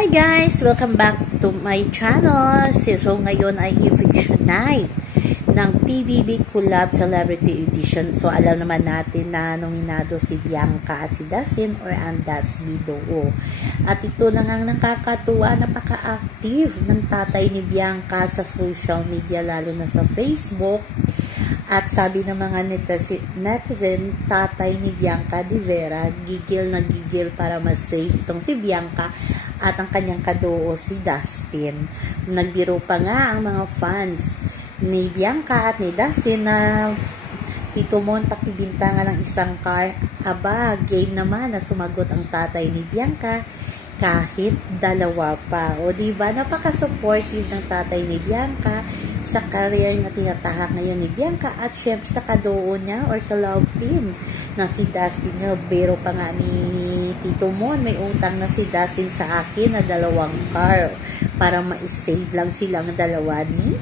Hi guys! Welcome back to my channel. So ngayon ay eviction night ng PBB Collab Celebrity Edition. So alam naman natin na nominado si Bianca at si Dustin or ang Dasby Duo. At ito na nga nakakatuwa, napaka-active ng tatay ni Bianca sa social media, lalo na sa Facebook. At sabi ng mga netizen, tatay ni Bianca de Vera, gigil na gigil para ma-save itong si Bianca at ang kanyang kaduo si Dustin. Nagbiro pa nga ang mga fans ni Bianca at ni Dustin na Tito Mon pakibintangan ng isang car. Aba, game naman na sumagot ang tatay ni Bianca kahit dalawa pa. O diba, napaka-supportive ng tatay ni Bianca sa career na tinatahak ngayon ni Bianca at syempre sa kaduo niya or ka-love team na si Dustin. Pero pa nga ni Tito Mon, may utang na si Dustin sa akin na 2 car para ma-save lang silang dalawa ni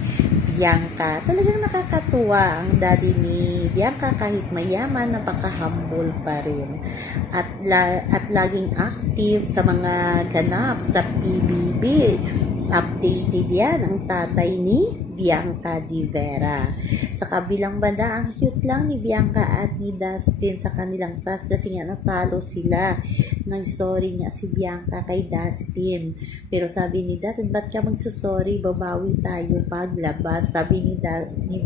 Bianca. Talagang nakakatuwa ang daddy ni Bianca, kahit mayaman, napaka-humble pa rin. At laging active sa mga ganap sa PBB. Updated yan ang tatay ni Bianca de Vera. Sa kabilang banda, ang cute lang ni Bianca at ni Dustin sa kanilang task kasi nga natalo sila. Nang sorry nga si Bianca kay Dustin. Pero sabi ni Dustin, ba't ka magsusorry? Babawi tayo paglabas. Sabi ni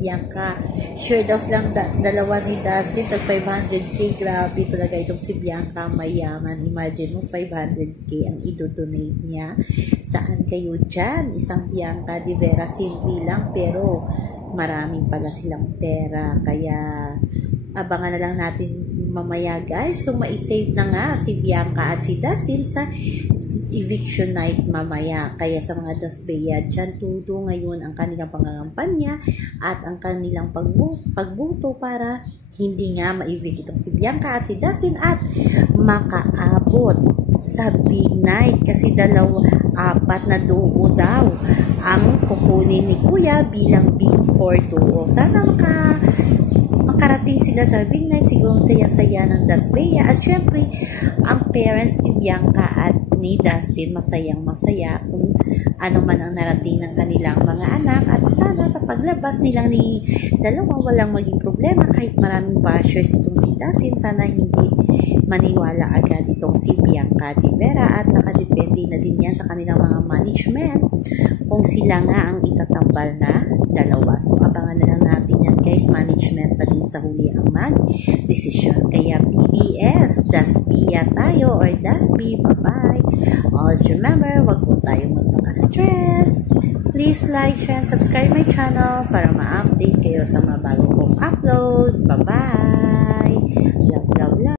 Bianca, sure daw silang dalawa ni Dustin tag 500k. Grabe talaga itong si Bianca, mayaman. Imagine mo, 500k ang idodonate niya. Saan kayo dyan? Isang Bianca de Vera, simple lang pero maraming pala silang pera. Kaya abangan na lang natin mamaya guys kung ma-save na nga si Bianca at si Dustin sa eviction night mamaya. Kaya sa mga Dasbeya dyan, tudo ngayon ang kanilang pangangampanya at ang kanilang pagbuto para hindi nga ma-evict itong si Bianca at si Dustin at makaabot sa big night kasi 4 na duo daw ang kukunin ni Kuya bilang big 4 duo. Sana makarating sila sa big night. Siguro saya-saya ng Dasbeya at syempre ang parents ni Bianca at ni Dustin masayang masaya kung ano man ang narating ng kanilang mga anak at sana sa paglabas nilang ni dalawa walang maging problema kahit maraming bashers itong si Dustin. Sana hindi maniwala agad itong si Bianca de Vera at nakadepende na din yan sa kanilang mga management kung sila nga ang itatambal na dalawa. So abangan na lang natin yan guys, management pa din sa huli ang mag-decision. Kaya PBS, Dasbeya tayo or Dasby, bye-bye. Always remember, wag po tayo magpaka-stress. Please like, share, and subscribe my channel para ma-update kayo sa mga bago kong upload. Bye-bye! Love, love, love!